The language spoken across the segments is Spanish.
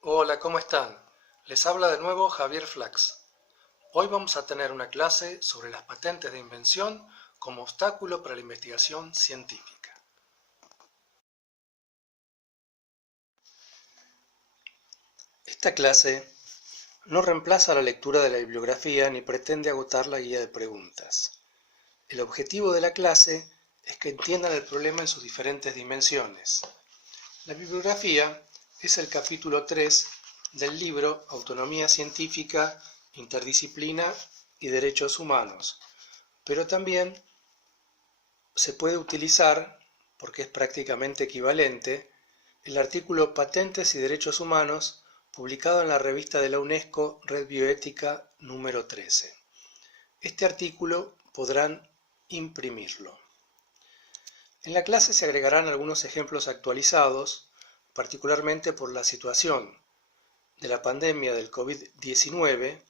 Hola, ¿cómo están? Les habla de nuevo Javier Flax. Hoy vamos a tener una clase sobre las patentes de invención como obstáculo para la investigación científica. Esta clase no reemplaza la lectura de la bibliografía ni pretende agotar la guía de preguntas. El objetivo de la clase es que entiendan el problema en sus diferentes dimensiones. La bibliografía es el capítulo 3 del libro Autonomía Científica, Interdisciplina y Derechos Humanos, pero también se puede utilizar, porque es prácticamente equivalente, el artículo Patentes y Derechos Humanos publicado en la revista de la UNESCO Red Bioética número 13. Este artículo podrán imprimirlo. En la clase se agregarán algunos ejemplos actualizados, particularmente por la situación de la pandemia del COVID-19,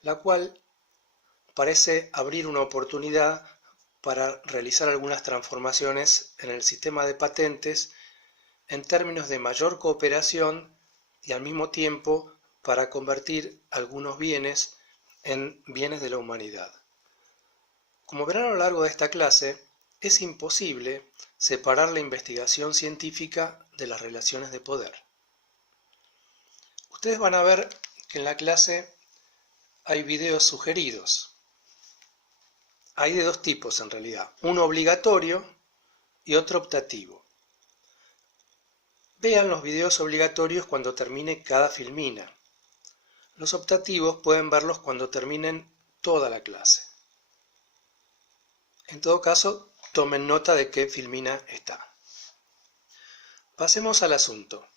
la cual parece abrir una oportunidad para realizar algunas transformaciones en el sistema de patentes en términos de mayor cooperación y al mismo tiempo para convertir algunos bienes en bienes de la humanidad. Como verán a lo largo de esta clase, es imposible separar la investigación científica de las relaciones de poder. Ustedes van a ver que en la clase hay videos sugeridos. Hay de dos tipos en realidad, uno obligatorio y otro optativo. Vean los videos obligatorios cuando termine cada filmina. Los optativos pueden verlos cuando terminen toda la clase. En todo caso, tomen nota de qué filmina está. Pasemos al asunto.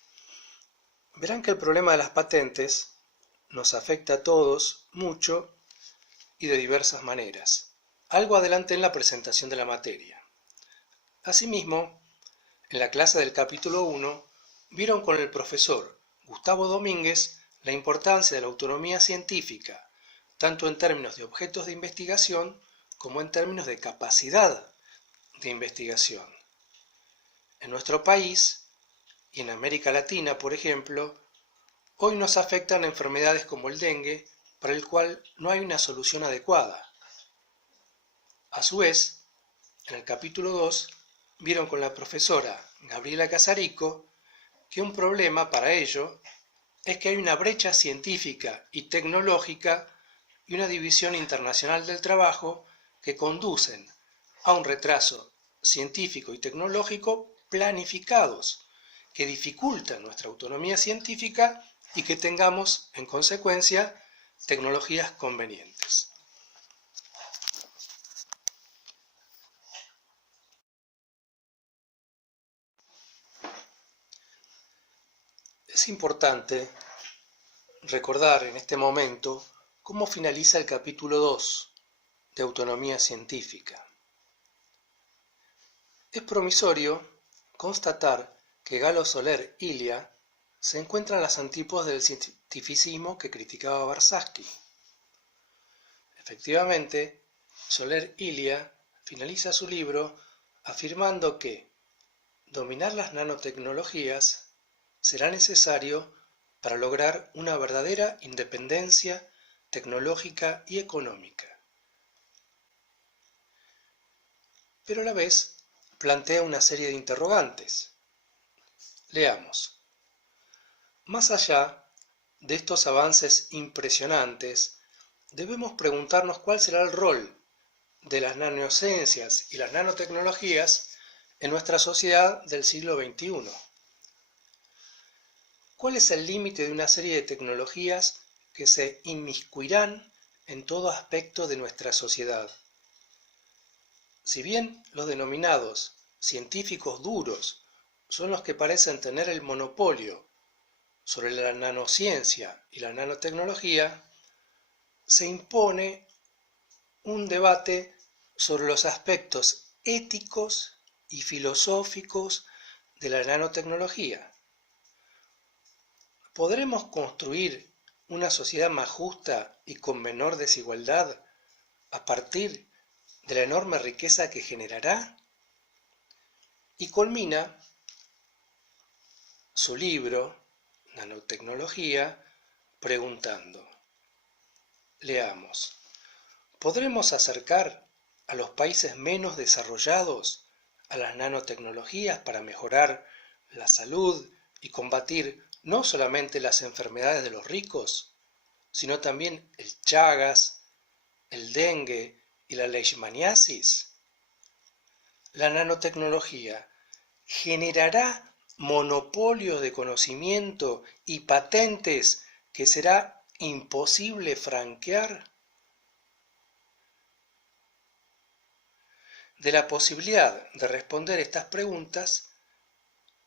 Verán que el problema de las patentes nos afecta a todos mucho y de diversas maneras. Algo adelante en la presentación de la materia. Asimismo, en la clase del capítulo 1, vieron con el profesor Gustavo Domínguez la importancia de la autonomía científica, tanto en términos de objetos de investigación como en términos de capacidad de investigación. En nuestro país y en América Latina, por ejemplo, hoy nos afectan enfermedades como el dengue, para el cual no hay una solución adecuada. A su vez, en el capítulo 2, vieron con la profesora Gabriela Casarico que un problema para ello es que hay una brecha científica y tecnológica y una división internacional del trabajo que conducen a un retraso científico y tecnológico planificados, que dificultan nuestra autonomía científica y que tengamos, en consecuencia, tecnologías convenientes. Es importante recordar en este momento cómo finaliza el capítulo 2 de Autonomía Científica. Es promisorio constatar que Galo Soler Ilia se encuentra en las antípodas del cientificismo que criticaba Warshawski. Efectivamente, Soler Ilia finaliza su libro afirmando que dominar las nanotecnologías será necesario para lograr una verdadera independencia tecnológica y económica. Pero a la vez plantea una serie de interrogantes. Leamos. Más allá de estos avances impresionantes, debemos preguntarnos cuál será el rol de las nanociencias y las nanotecnologías en nuestra sociedad del siglo XXI. ¿Cuál es el límite de una serie de tecnologías que se inmiscuirán en todo aspecto de nuestra sociedad? Si bien los denominados científicos duros son los que parecen tener el monopolio sobre la nanociencia y la nanotecnología, se impone un debate sobre los aspectos éticos y filosóficos de la nanotecnología. ¿Podremos construir una sociedad más justa y con menor desigualdad a partir de la enorme riqueza que generará? Y culmina su libro nanotecnología preguntando. Leamos. ¿Podremos acercar a los países menos desarrollados a las nanotecnologías para mejorar la salud y combatir no solamente las enfermedades de los ricos, sino también el Chagas, el dengue y la leishmaniasis? La nanotecnología generará monopolios de conocimiento y patentes que será imposible franquear. De la posibilidad de responder estas preguntas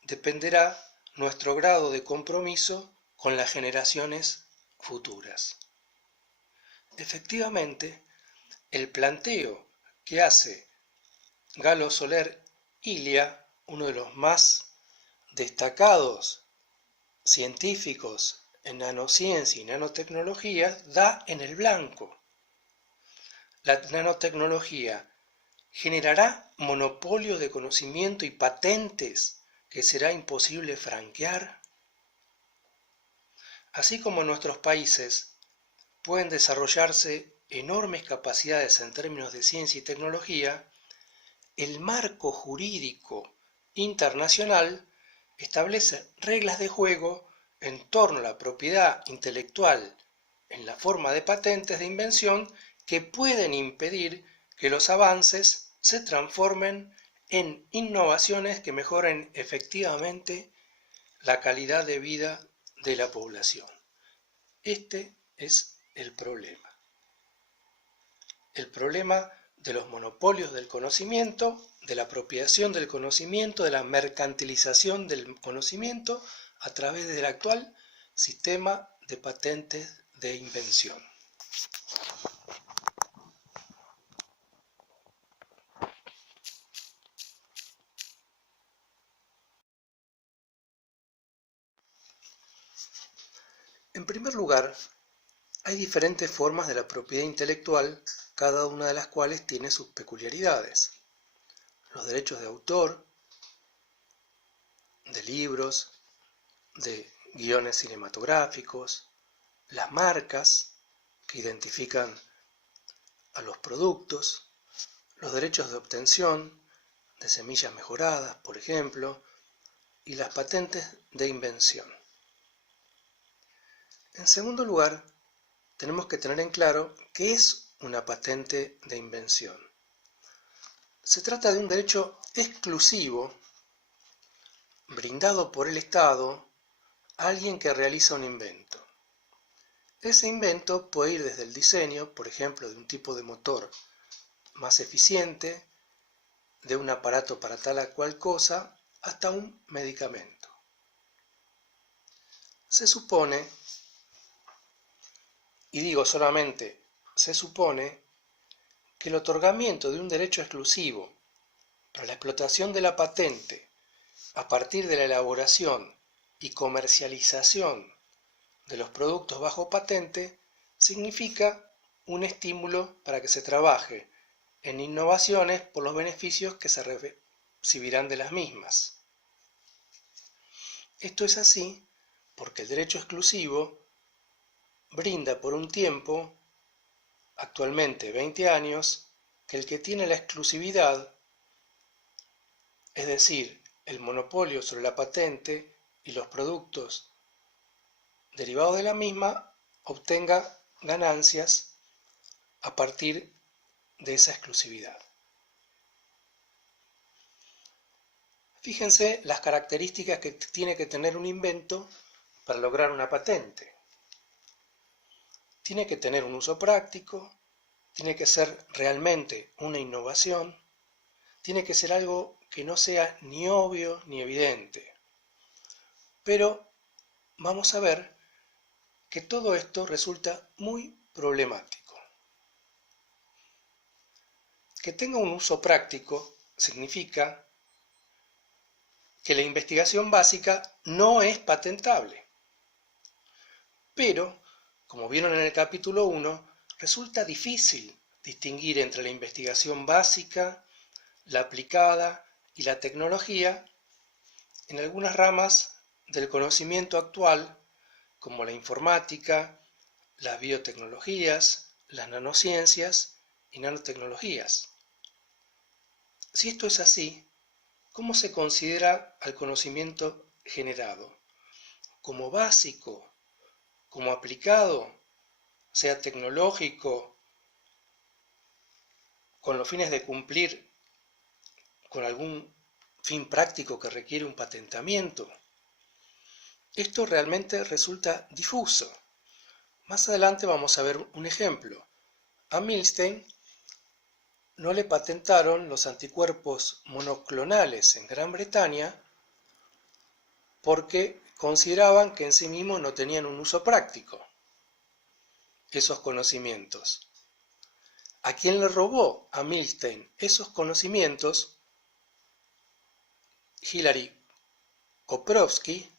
dependerá nuestro grado de compromiso con las generaciones futuras. Efectivamente, el planteo que hace Galo Soler Ilia, uno de los más destacados científicos en nanociencia y nanotecnología, da en el blanco. La nanotecnología generará monopolio de conocimiento y patentes que será imposible franquear. Así como en nuestros países pueden desarrollarse enormes capacidades en términos de ciencia y tecnología, el marco jurídico internacional establece reglas de juego en torno a la propiedad intelectual en la forma de patentes de invención que pueden impedir que los avances se transformen en innovaciones que mejoren efectivamente la calidad de vida de la población. Este es el problema. El problema de los monopolios del conocimiento, de la apropiación del conocimiento, de la mercantilización del conocimiento a través del actual sistema de patentes de invención. En primer lugar, hay diferentes formas de la propiedad intelectual, cada una de las cuales tiene sus peculiaridades. Los derechos de autor, de libros, de guiones cinematográficos, las marcas que identifican a los productos, los derechos de obtención de semillas mejoradas, por ejemplo, y las patentes de invención. En segundo lugar, tenemos que tener en claro qué es una patente de invención. Se trata de un derecho exclusivo brindado por el Estado a alguien que realiza un invento. Ese invento puede ir desde el diseño, por ejemplo, de un tipo de motor más eficiente, de un aparato para tal o cual cosa, hasta un medicamento. Se supone, y digo solamente se supone, que el otorgamiento de un derecho exclusivo para la explotación de la patente a partir de la elaboración y comercialización de los productos bajo patente significa un estímulo para que se trabaje en innovaciones por los beneficios que se recibirán de las mismas. Esto es así porque el derecho exclusivo brinda por un tiempo, actualmente 20 años, que el que tiene la exclusividad, es decir, el monopolio sobre la patente y los productos derivados de la misma, obtenga ganancias a partir de esa exclusividad. Fíjense las características que tiene que tener un invento para lograr una patente. Tiene que tener un uso práctico, tiene que ser realmente una innovación, tiene que ser algo que no sea ni obvio ni evidente. Pero vamos a ver que todo esto resulta muy problemático. Que tenga un uso práctico significa que la investigación básica no es patentable. Pero, como vieron en el capítulo 1, resulta difícil distinguir entre la investigación básica, la aplicada y la tecnología en algunas ramas del conocimiento actual como la informática, las biotecnologías, las nanociencias y nanotecnologías. Si esto es así, ¿cómo se considera al conocimiento generado? ¿Como básico? ¿Como aplicado? ¿Sea tecnológico? ¿Con los fines de cumplir con algún fin práctico que requiere un patentamiento? Esto realmente resulta difuso. Más adelante vamos a ver un ejemplo. A Milstein no le patentaron los anticuerpos monoclonales en Gran Bretaña porque consideraban que en sí mismos no tenían un uso práctico esos conocimientos. ¿A quién le robó a Milstein esos conocimientos? Hilary Koprowski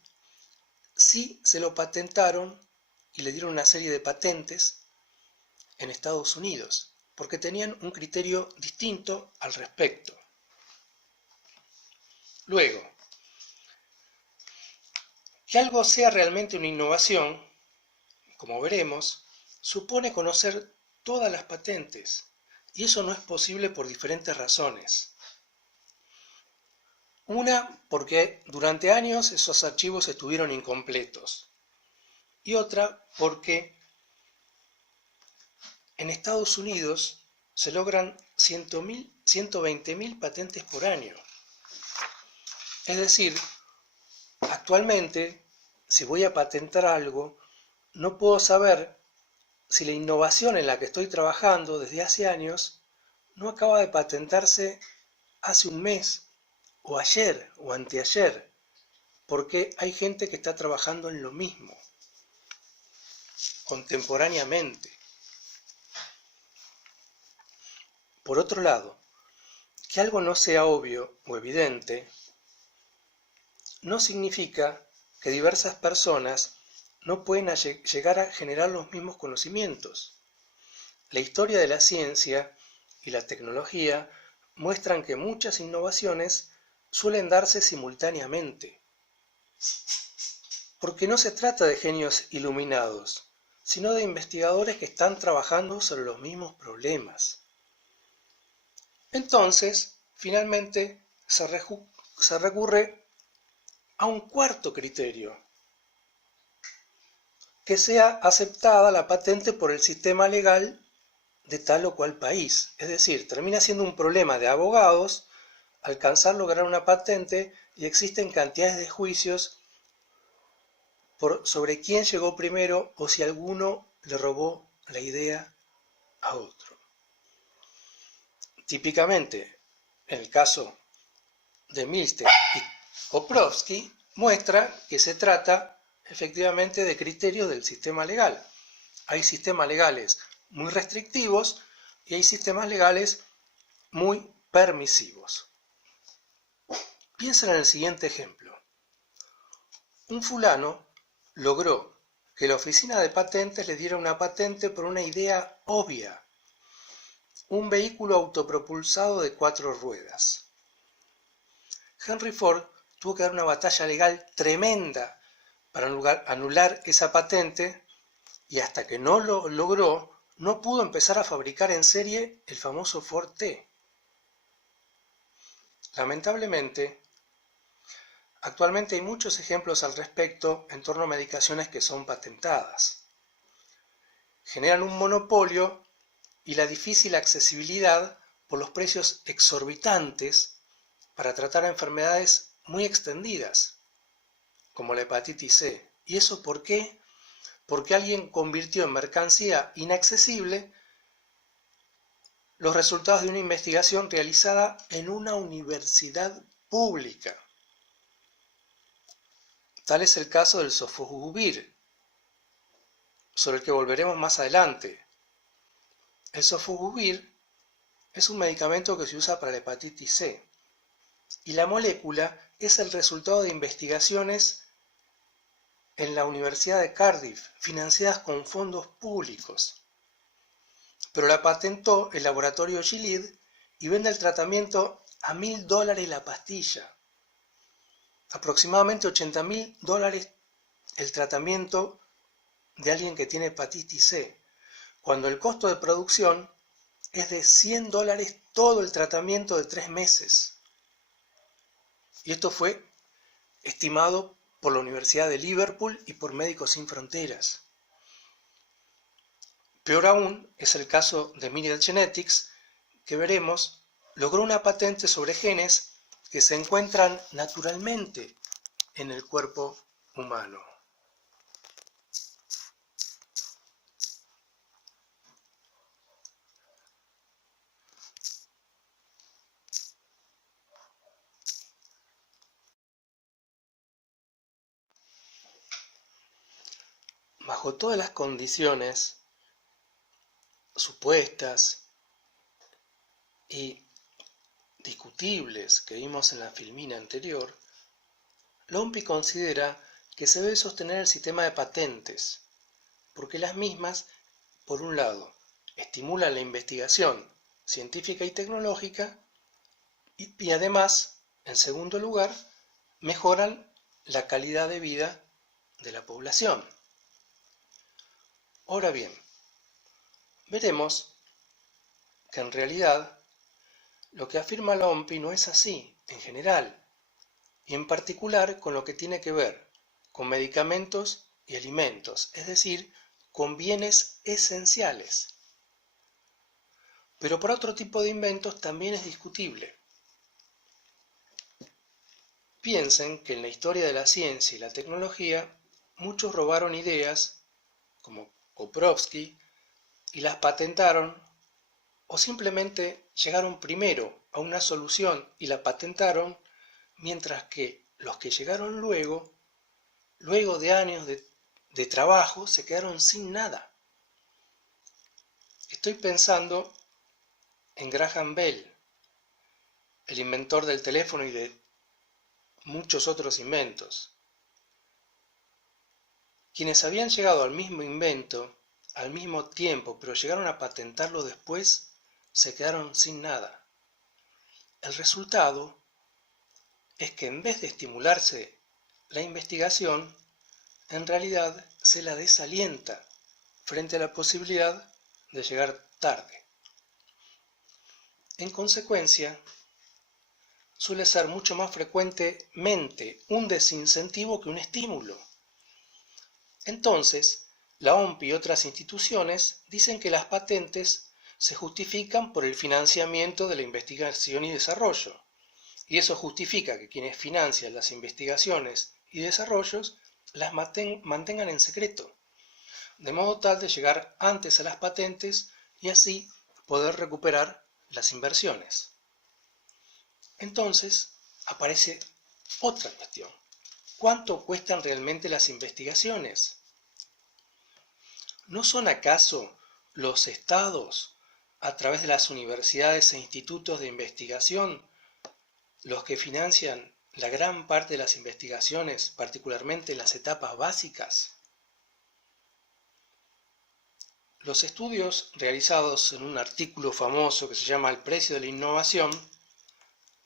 sí se lo patentaron y le dieron una serie de patentes en Estados Unidos, porque tenían un criterio distinto al respecto. Luego, que algo sea realmente una innovación, como veremos, supone conocer todas las patentes, y eso no es posible por diferentes razones. Una, porque durante años esos archivos estuvieron incompletos, y otra, porque en Estados Unidos se logran 120.000 patentes por año. Es decir, actualmente, si voy a patentar algo, no puedo saber si la innovación en la que estoy trabajando desde hace años no acaba de patentarse hace un mes, o ayer, o anteayer, porque hay gente que está trabajando en lo mismo, contemporáneamente. Por otro lado, que algo no sea obvio o evidente no significa que diversas personas no pueden llegar a generar los mismos conocimientos. La historia de la ciencia y la tecnología muestran que muchas innovaciones suelen darse simultáneamente. Porque no se trata de genios iluminados, sino de investigadores que están trabajando sobre los mismos problemas. Entonces, finalmente, se recurre a un cuarto criterio: que sea aceptada la patente por el sistema legal de tal o cual país. Es decir, termina siendo un problema de abogados lograr una patente, y existen cantidades de juicios sobre quién llegó primero o si alguno le robó la idea a otro. Típicamente, en el caso de Milstein y Koprowski, muestra que se trata efectivamente de criterios del sistema legal. Hay sistemas legales muy restrictivos y hay sistemas legales muy permisivos. Piensen en el siguiente ejemplo. Un fulano logró que la oficina de patentes le diera una patente por una idea obvia: un vehículo autopropulsado de 4 ruedas. Henry Ford tuvo que dar una batalla legal tremenda para anular esa patente, y hasta que no lo logró, no pudo empezar a fabricar en serie el famoso Ford T. Lamentablemente, actualmente hay muchos ejemplos al respecto en torno a medicaciones que son patentadas. Generan un monopolio y la difícil accesibilidad por los precios exorbitantes para tratar enfermedades muy extendidas, como la hepatitis C. ¿Y eso por qué? Porque alguien convirtió en mercancía inaccesible los resultados de una investigación realizada en una universidad pública. Tal es el caso del sofosbuvir, sobre el que volveremos más adelante. El sofosbuvir es un medicamento que se usa para la hepatitis C, y la molécula es el resultado de investigaciones en la Universidad de Cardiff, financiadas con fondos públicos. Pero la patentó el laboratorio Gilead y vende el tratamiento a $1.000 la pastilla. Aproximadamente $80.000 el tratamiento de alguien que tiene hepatitis C, cuando el costo de producción es de $100 todo el tratamiento de 3 meses. Y esto fue estimado por la Universidad de Liverpool y por Médicos Sin Fronteras. Peor aún es el caso de Myriad Genetics, que veremos, logró una patente sobre genes que se encuentran naturalmente en el cuerpo humano. Bajo todas las condiciones supuestas y discutibles que vimos en la filmina anterior, l'OMPI considera que se debe sostener el sistema de patentes, porque las mismas, por un lado, estimulan la investigación científica y tecnológica y además, en segundo lugar, mejoran la calidad de vida de la población. Ahora bien, veremos que en realidad lo que afirma la OMPI no es así en general, y en particular con lo que tiene que ver con medicamentos y alimentos, es decir, con bienes esenciales. Pero para otro tipo de inventos también es discutible. Piensen que en la historia de la ciencia y la tecnología muchos robaron ideas, como Koprovsky, y las patentaron, o simplemente llegaron primero a una solución y la patentaron, mientras que los que llegaron luego de años de trabajo, se quedaron sin nada. Estoy pensando en Graham Bell, el inventor del teléfono y de muchos otros inventos. Quienes habían llegado al mismo invento, al mismo tiempo, pero llegaron a patentarlo después, se quedaron sin nada. El resultado es que en vez de estimularse la investigación, en realidad se la desalienta frente a la posibilidad de llegar tarde. En consecuencia, suele ser mucho más frecuentemente un desincentivo que un estímulo. Entonces, la OMPI y otras instituciones dicen que las patentes se justifican por el financiamiento de la investigación y desarrollo, y eso justifica que quienes financian las investigaciones y desarrollos las mantengan en secreto, de modo tal de llegar antes a las patentes y así poder recuperar las inversiones. Entonces aparece otra cuestión. ¿Cuánto cuestan realmente las investigaciones? ¿No son acaso los estados, a través de las universidades e institutos de investigación, los que financian la gran parte de las investigaciones, particularmente en las etapas básicas? Los estudios realizados en un artículo famoso que se llama El precio de la innovación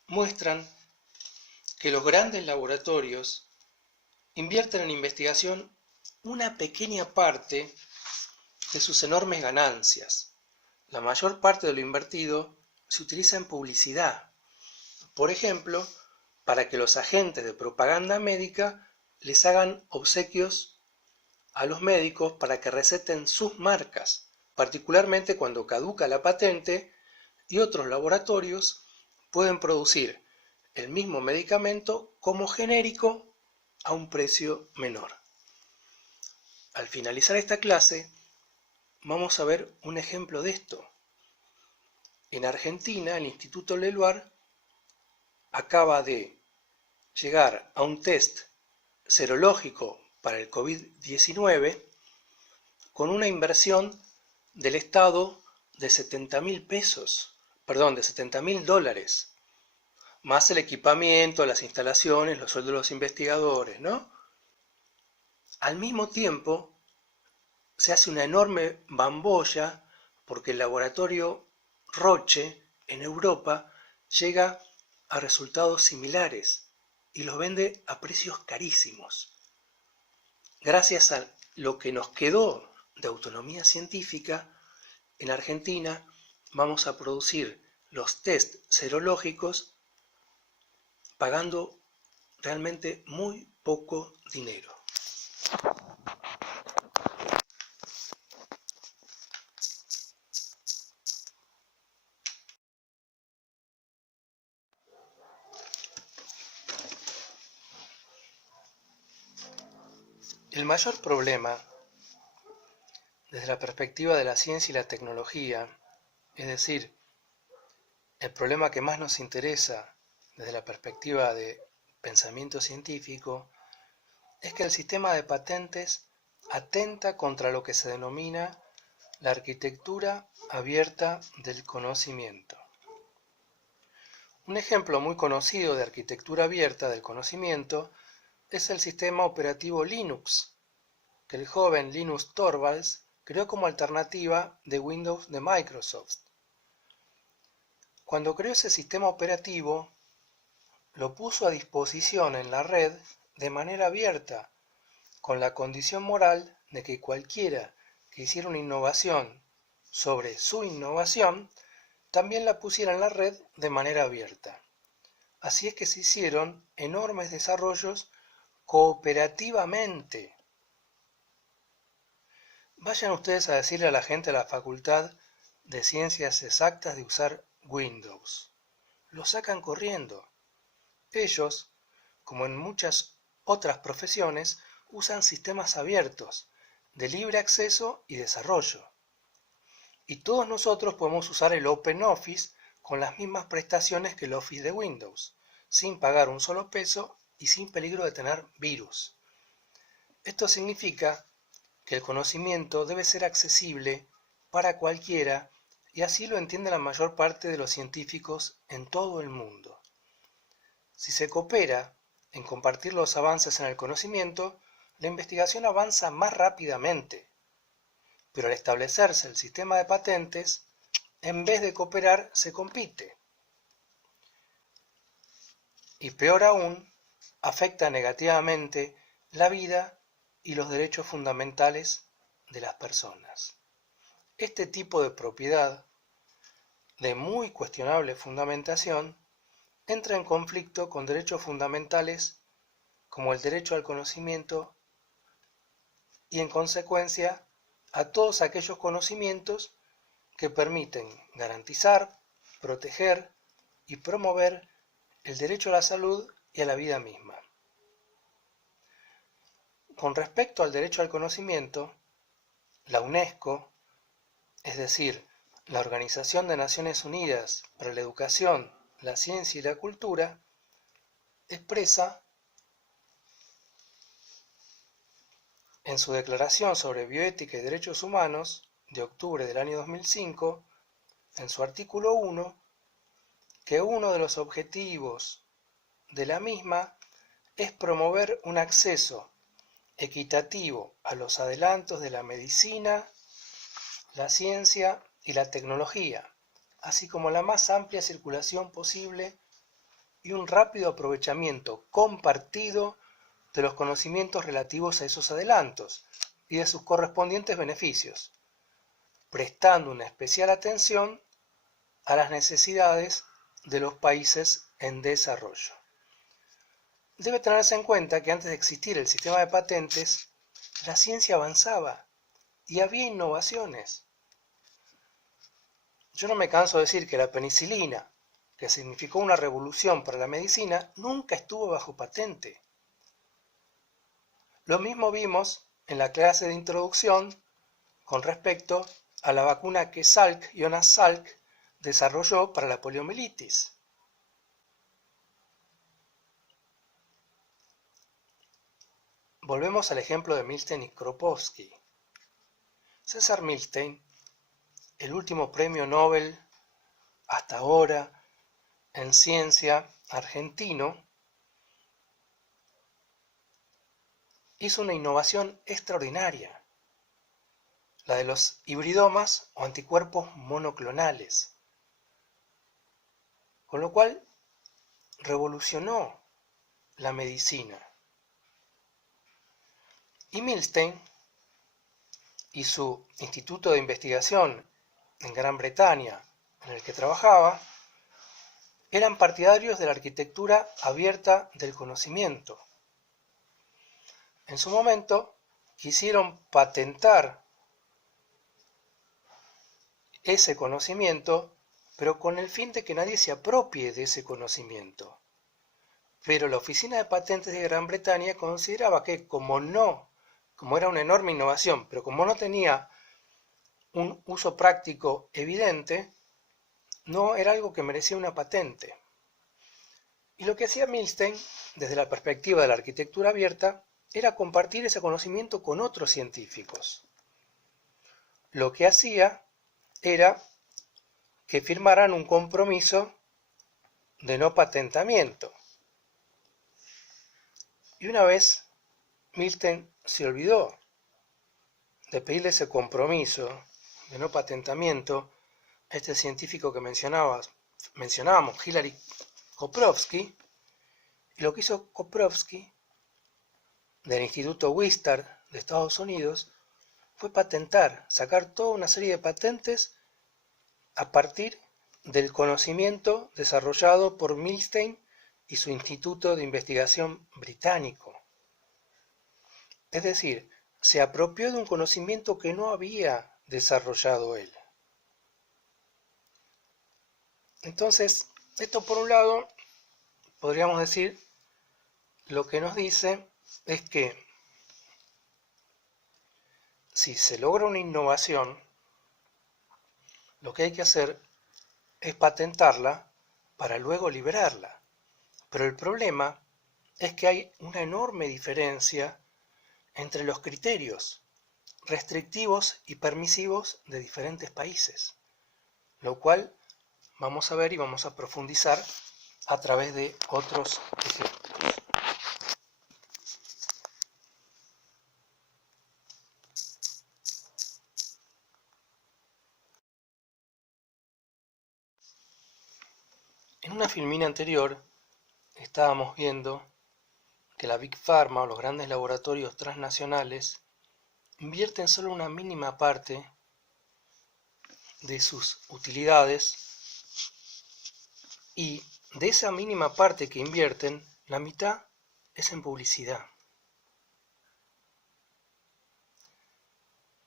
muestran que los grandes laboratorios invierten en investigación una pequeña parte de sus enormes ganancias. La mayor parte de lo invertido se utiliza en publicidad. Por ejemplo, para que los agentes de propaganda médica les hagan obsequios a los médicos para que receten sus marcas, particularmente cuando caduca la patente y otros laboratorios pueden producir el mismo medicamento como genérico a un precio menor. Al finalizar esta clase, vamos a ver un ejemplo de esto. En Argentina, el Instituto Leluar acaba de llegar a un test serológico para el COVID-19 con una inversión del Estado de $70.000, más el equipamiento, las instalaciones, los sueldos de los investigadores, ¿no? Al mismo tiempo, se hace una enorme bambolla porque el laboratorio Roche en Europa llega a resultados similares y los vende a precios carísimos. Gracias lo que nos quedó de autonomía científica, en Argentina vamos a producir los test serológicos pagando realmente muy poco dinero. El mayor problema desde la perspectiva de la ciencia y la tecnología, es decir, el problema que más nos interesa desde la perspectiva de pensamiento científico, es que el sistema de patentes atenta contra lo que se denomina la arquitectura abierta del conocimiento. Un ejemplo muy conocido de arquitectura abierta del conocimiento es el sistema operativo Linux, que el joven Linus Torvalds creó como alternativa de Windows de Microsoft. Cuando creó ese sistema operativo, lo puso a disposición en la red de manera abierta, con la condición moral de que cualquiera que hiciera una innovación sobre su innovación, también la pusiera en la red de manera abierta. Así es que se hicieron enormes desarrollos cooperativamente. Vayan ustedes a decirle a la gente de la Facultad de Ciencias Exactas de usar Windows. Lo sacan corriendo. Ellos, como en muchas otras profesiones, usan sistemas abiertos, de libre acceso y desarrollo. Y todos nosotros podemos usar el OpenOffice con las mismas prestaciones que el Office de Windows, sin pagar un solo peso y sin peligro de tener virus. Esto significa que el conocimiento debe ser accesible para cualquiera y así lo entiende la mayor parte de los científicos en todo el mundo. Si se coopera en compartir los avances en el conocimiento, la investigación avanza más rápidamente. Pero al establecerse el sistema de patentes, en vez de cooperar, se compite. Y peor aún, afecta negativamente la vida y los derechos fundamentales de las personas. Este tipo de propiedad, de muy cuestionable fundamentación, entra en conflicto con derechos fundamentales como el derecho al conocimiento y, en consecuencia, a todos aquellos conocimientos que permiten garantizar, proteger y promover el derecho a la salud y a la vida misma. Con respecto al derecho al conocimiento, la UNESCO, es decir, la Organización de Naciones Unidas para la Educación, la Ciencia y la Cultura, expresa en su Declaración sobre Bioética y Derechos Humanos de octubre del año 2005, en su artículo 1, que uno de los objetivos de la misma es promover un acceso equitativo a los adelantos de la medicina, la ciencia y la tecnología, así como la más amplia circulación posible y un rápido aprovechamiento compartido de los conocimientos relativos a esos adelantos y de sus correspondientes beneficios, prestando una especial atención a las necesidades de los países en desarrollo. Debe tenerse en cuenta que antes de existir el sistema de patentes, la ciencia avanzaba y había innovaciones. Yo no me canso de decir que la penicilina, que significó una revolución para la medicina, nunca estuvo bajo patente. Lo mismo vimos en la clase de introducción con respecto a la vacuna que Jonas Salk, desarrolló para la poliomielitis. Volvemos al ejemplo de Milstein y Kropotkin. César Milstein, el último premio Nobel hasta ahora en ciencia argentino, hizo una innovación extraordinaria, la de los hibridomas o anticuerpos monoclonales, con lo cual revolucionó la medicina. Y Milstein y su instituto de investigación en Gran Bretaña, en el que trabajaba, eran partidarios de la arquitectura abierta del conocimiento. En su momento quisieron patentar ese conocimiento, pero con el fin de que nadie se apropie de ese conocimiento. Pero la Oficina de Patentes de Gran Bretaña consideraba que como era una enorme innovación, pero como no tenía un uso práctico evidente, no era algo que merecía una patente. Y lo que hacía Milstein, desde la perspectiva de la arquitectura abierta, era compartir ese conocimiento con otros científicos. Lo que hacía era que firmaran un compromiso de no patentamiento. Y una vez Milstein se olvidó de pedirle ese compromiso de no patentamiento a este científico que mencionábamos, Hilary Koprowski, y lo que hizo Koprowski del Instituto Wistar de Estados Unidos fue sacar toda una serie de patentes a partir del conocimiento desarrollado por Milstein y su Instituto de Investigación británico. Es decir, se apropió de un conocimiento que no había desarrollado él. Entonces, esto por un lado, podríamos decir, lo que nos dice es que si se logra una innovación, lo que hay que hacer es patentarla para luego liberarla. Pero el problema es que hay una enorme diferencia entre los criterios restrictivos y permisivos de diferentes países, lo cual vamos a ver y vamos a profundizar a través de otros ejemplos. En una filmina anterior estábamos viendo que la Big Pharma o los grandes laboratorios transnacionales invierten solo una mínima parte de sus utilidades y de esa mínima parte que invierten, la mitad es en publicidad.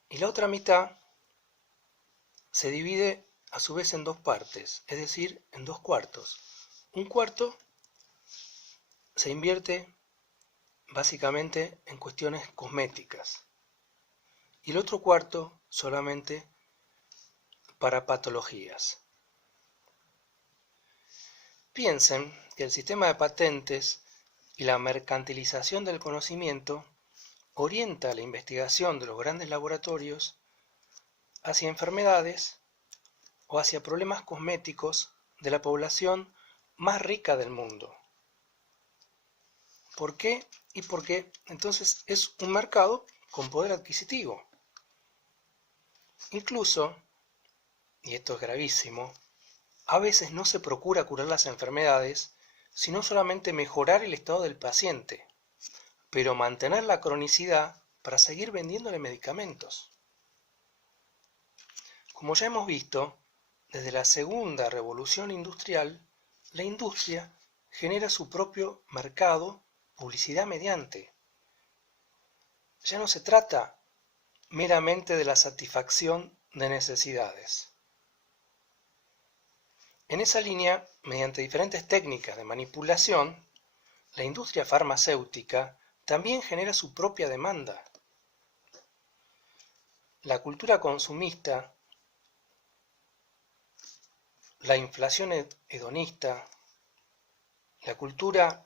Y la otra mitad se divide a su vez en dos partes, es decir, en dos cuartos. Un cuarto se invierte básicamente en cuestiones cosméticas y el otro cuarto solamente para patologías. Piensen que el sistema de patentes y la mercantilización del conocimiento orienta la investigación de los grandes laboratorios hacia enfermedades o hacia problemas cosméticos de la población más rica del mundo. ¿Por qué? Y porque entonces es un mercado con poder adquisitivo. Incluso, y esto es gravísimo, a veces no se procura curar las enfermedades, sino solamente mejorar el estado del paciente, pero mantener la cronicidad para seguir vendiéndole medicamentos. Como ya hemos visto, desde la segunda revolución industrial, la industria genera su propio mercado, publicidad mediante. Ya no se trata meramente de la satisfacción de necesidades. En esa línea, mediante diferentes técnicas de manipulación, la industria farmacéutica también genera su propia demanda. La cultura consumista, la inflación hedonista, la cultura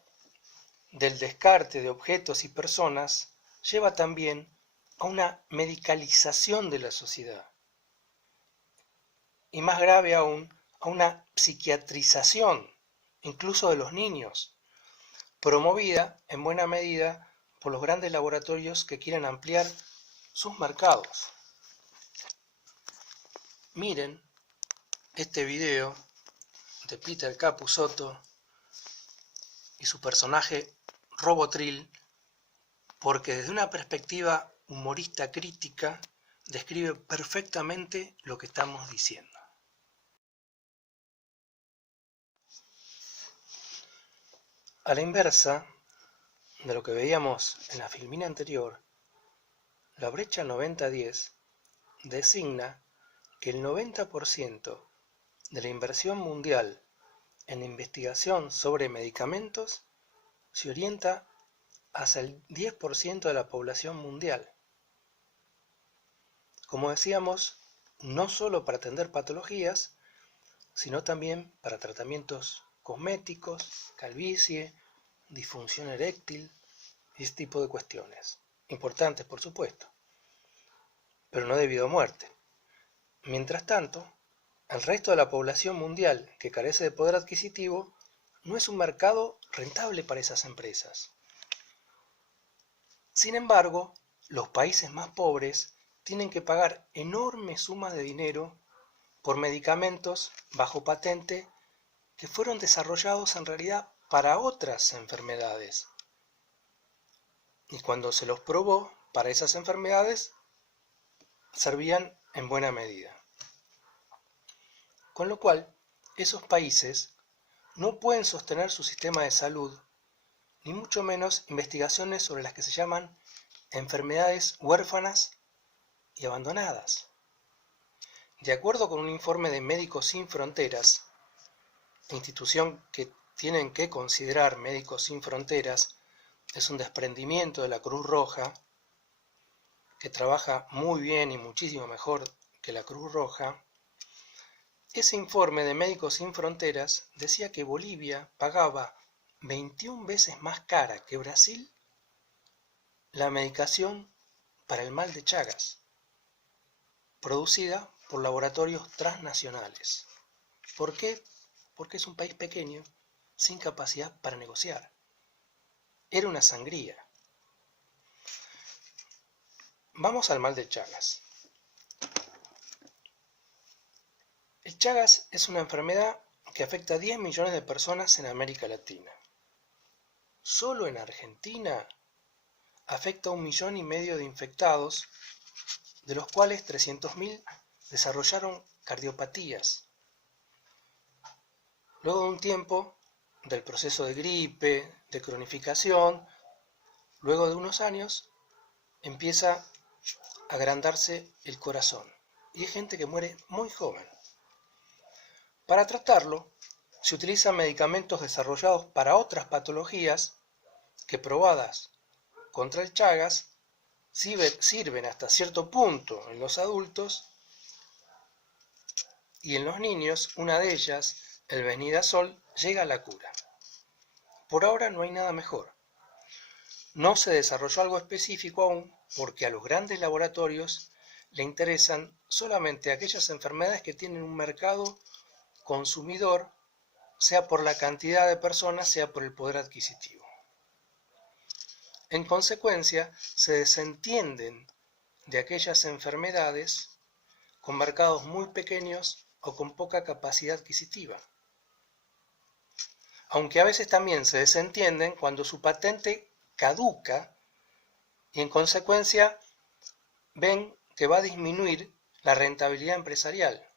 del descarte de objetos y personas lleva también a una medicalización de la sociedad. Y más grave aún, a una psiquiatrización, incluso de los niños, promovida en buena medida por los grandes laboratorios que quieren ampliar sus mercados. Miren este video de Peter Capusotto y su personaje Robotrill, porque desde una perspectiva humorista crítica describe perfectamente lo que estamos diciendo. A la inversa de lo que veíamos en la filmina anterior, la brecha 90-10 designa que el 90% de la inversión mundial en investigación sobre medicamentos se orienta hacia el 10% de la población mundial. Como decíamos, no solo para atender patologías, sino también para tratamientos cosméticos, calvicie, disfunción eréctil y este tipo de cuestiones. Importantes, por supuesto, pero no debido a muerte. Mientras tanto, el resto de la población mundial que carece de poder adquisitivo no es un mercado rentable para esas empresas. Sin embargo, los países más pobres tienen que pagar enormes sumas de dinero por medicamentos bajo patente que fueron desarrollados en realidad para otras enfermedades. Y cuando se los probó para esas enfermedades, servían en buena medida. Con lo cual, esos países no pueden sostener su sistema de salud, ni mucho menos investigaciones sobre las que se llaman enfermedades huérfanas y abandonadas. De acuerdo con un informe de Médicos Sin Fronteras, institución que tienen que considerar Médicos Sin Fronteras, es un desprendimiento de la Cruz Roja, que trabaja muy bien y muchísimo mejor que la Cruz Roja. Ese informe de Médicos Sin Fronteras decía que Bolivia pagaba 21 veces más cara que Brasil la medicación para el mal de Chagas, producida por laboratorios transnacionales. ¿Por qué? Porque es un país pequeño, sin capacidad para negociar. Era una sangría. Vamos al mal de Chagas. El Chagas es una enfermedad que afecta a 10 millones de personas en América Latina. Solo en Argentina afecta a 1,5 millones de infectados, de los cuales 300.000 desarrollaron cardiopatías. Luego de un tiempo del proceso de gripe, de cronificación, luego de unos años, empieza a agrandarse el corazón. Y hay gente que muere muy joven. Para tratarlo, se utilizan medicamentos desarrollados para otras patologías que, probadas contra el Chagas, sirven hasta cierto punto en los adultos, y en los niños, una de ellas, el Benidazol, llega a la cura. Por ahora no hay nada mejor. No se desarrolló algo específico aún, porque a los grandes laboratorios le interesan solamente aquellas enfermedades que tienen un mercado consumidor, sea por la cantidad de personas, sea por el poder adquisitivo. En consecuencia, se desentienden de aquellas enfermedades con mercados muy pequeños o con poca capacidad adquisitiva. Aunque a veces también se desentienden cuando su patente caduca y en consecuencia ven que va a disminuir la rentabilidad empresarial.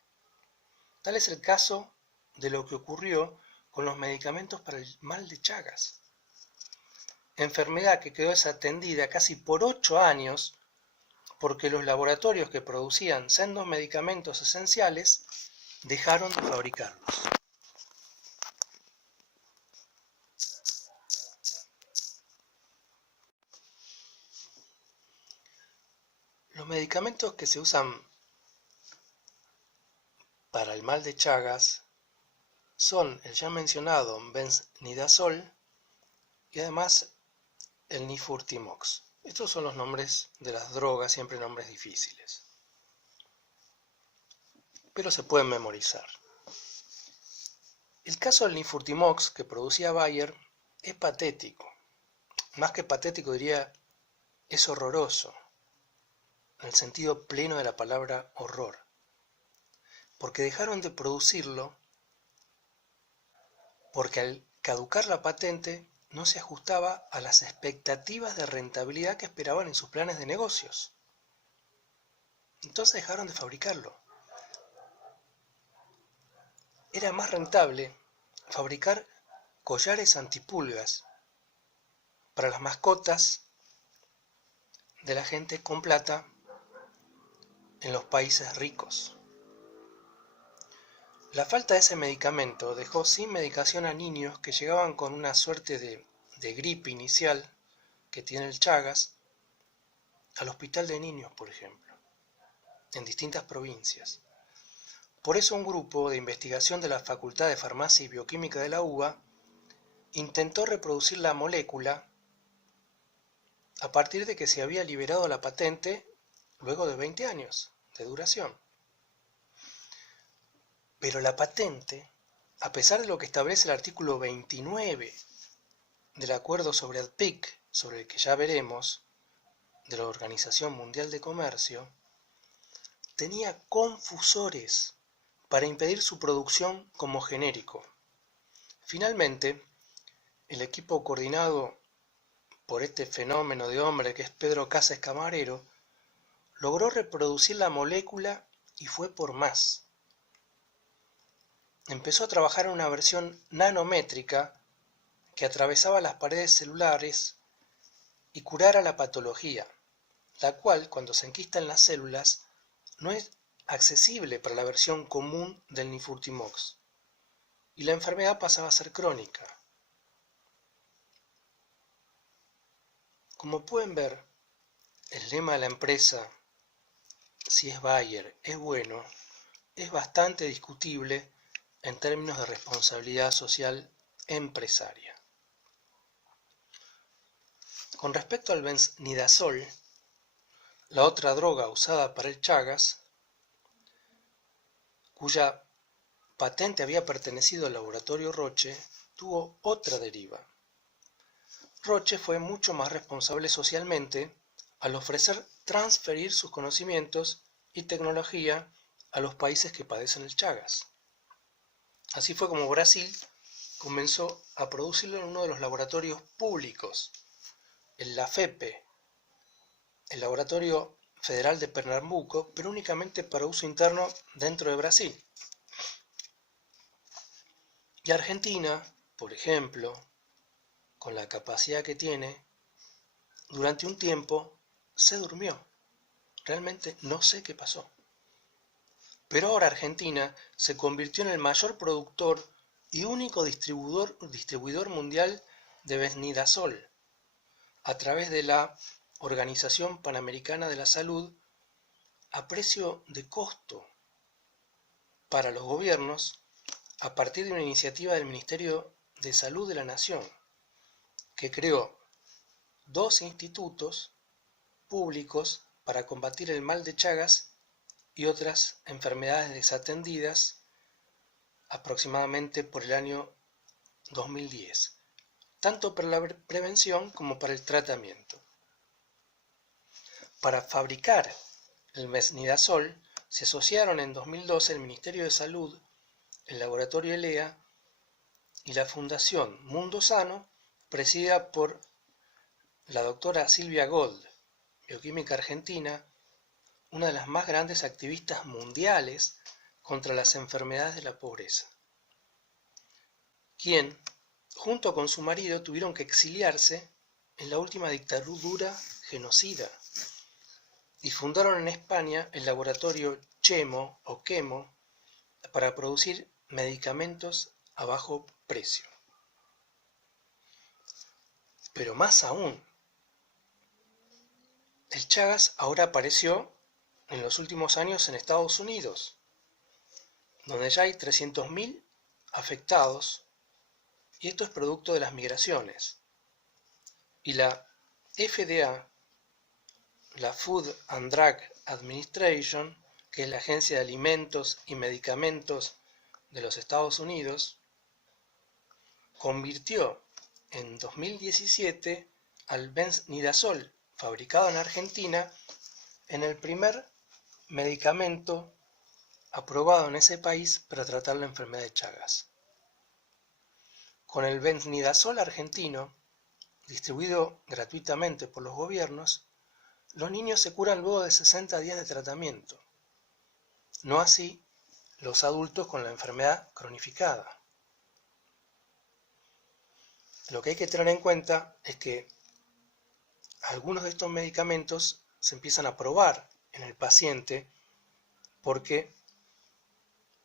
Tal es el caso de lo que ocurrió con los medicamentos para el mal de Chagas, enfermedad que quedó desatendida casi por 8 años porque los laboratorios que producían sendos medicamentos esenciales dejaron de fabricarlos. Los medicamentos que se usan para el mal de Chagas son el ya mencionado Benznidazol y además el Nifurtimox. Estos son los nombres de las drogas, siempre nombres difíciles, pero se pueden memorizar. El caso del Nifurtimox que producía Bayer es patético. Más que patético diría, es horroroso, en el sentido pleno de la palabra horror, porque dejaron de producirlo porque al caducar la patente no se ajustaba a las expectativas de rentabilidad que esperaban en sus planes de negocios. Entonces dejaron de fabricarlo. Era más rentable fabricar collares antipulgas para las mascotas de la gente con plata en los países ricos. La falta de ese medicamento dejó sin medicación a niños que llegaban con una suerte de gripe inicial que tiene el Chagas al hospital de niños, por ejemplo, en distintas provincias. Por eso un grupo de investigación de la Facultad de Farmacia y Bioquímica de la UBA intentó reproducir la molécula a partir de que se había liberado la patente luego de 20 años de duración. Pero la patente, a pesar de lo que establece el artículo 29 del Acuerdo sobre el PIC, sobre el que ya veremos, de la Organización Mundial de Comercio, tenía confusores para impedir su producción como genérico. Finalmente, el equipo coordinado por este fenómeno de hombre que es Pedro Casas Camarero, logró reproducir la molécula y fue por más. Empezó a trabajar en una versión nanométrica que atravesaba las paredes celulares y curara la patología, la cual, cuando se enquista en las células, no es accesible para la versión común del Nifurtimox, y la enfermedad pasaba a ser crónica. Como pueden ver, el lema de la empresa, si es Bayer, es bueno, es bastante discutible en términos de responsabilidad social empresaria. Con respecto al benzimidazol, la otra droga usada para el Chagas, cuya patente había pertenecido al laboratorio Roche, tuvo otra deriva. Roche fue mucho más responsable socialmente al ofrecer transferir sus conocimientos y tecnología a los países que padecen el Chagas. Así fue como Brasil comenzó a producirlo en uno de los laboratorios públicos, el LAFEPE, el Laboratorio Federal de Pernambuco, pero únicamente para uso interno dentro de Brasil. Y Argentina, por ejemplo, con la capacidad que tiene, durante un tiempo se durmió. Realmente no sé qué pasó. Pero ahora Argentina se convirtió en el mayor productor y único distribuidor mundial de benzimidazol a través de la Organización Panamericana de la Salud a precio de costo para los gobiernos a partir de una iniciativa del Ministerio de Salud de la Nación, que creó 2 institutos públicos para combatir el mal de Chagas y otras enfermedades desatendidas aproximadamente por el año 2010, tanto para la prevención como para el tratamiento. Para fabricar el benzimidazol se asociaron en 2012 el Ministerio de Salud, el Laboratorio ELEA y la Fundación Mundo Sano, presidida por la doctora Silvia Gold, bioquímica argentina, una de las más grandes activistas mundiales contra las enfermedades de la pobreza, quien, junto con su marido, tuvieron que exiliarse en la última dictadura genocida y fundaron en España el laboratorio Chemo o Quemo para producir medicamentos a bajo precio. Pero más aún, el Chagas ahora apareció en los últimos años en Estados Unidos, donde ya hay 300.000 afectados, y esto es producto de las migraciones. Y la FDA, la Food and Drug Administration, que es la Agencia de Alimentos y Medicamentos de los Estados Unidos, convirtió en 2017 al benzimidazol fabricado en Argentina en el primer medicamento aprobado en ese país para tratar la enfermedad de Chagas. Con el benzimidazol argentino, distribuido gratuitamente por los gobiernos, los niños se curan luego de 60 días de tratamiento, no así los adultos con la enfermedad cronificada. Lo que hay que tener en cuenta es que algunos de estos medicamentos se empiezan a probar en el paciente porque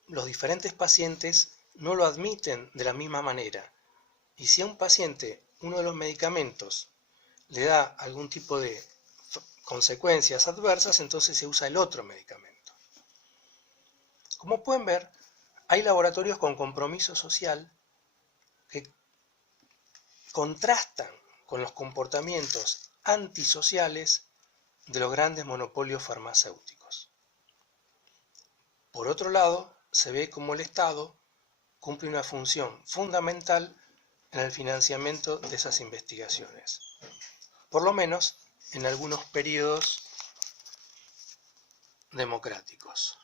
los diferentes pacientes no lo admiten de la misma manera. Y si a un paciente uno de los medicamentos le da algún tipo de consecuencias adversas, entonces se usa el otro medicamento. Como pueden ver, hay laboratorios con compromiso social que contrastan con los comportamientos antisociales de los grandes monopolios farmacéuticos. Por otro lado, se ve cómo el Estado cumple una función fundamental en el financiamiento de esas investigaciones, por lo menos en algunos periodos democráticos.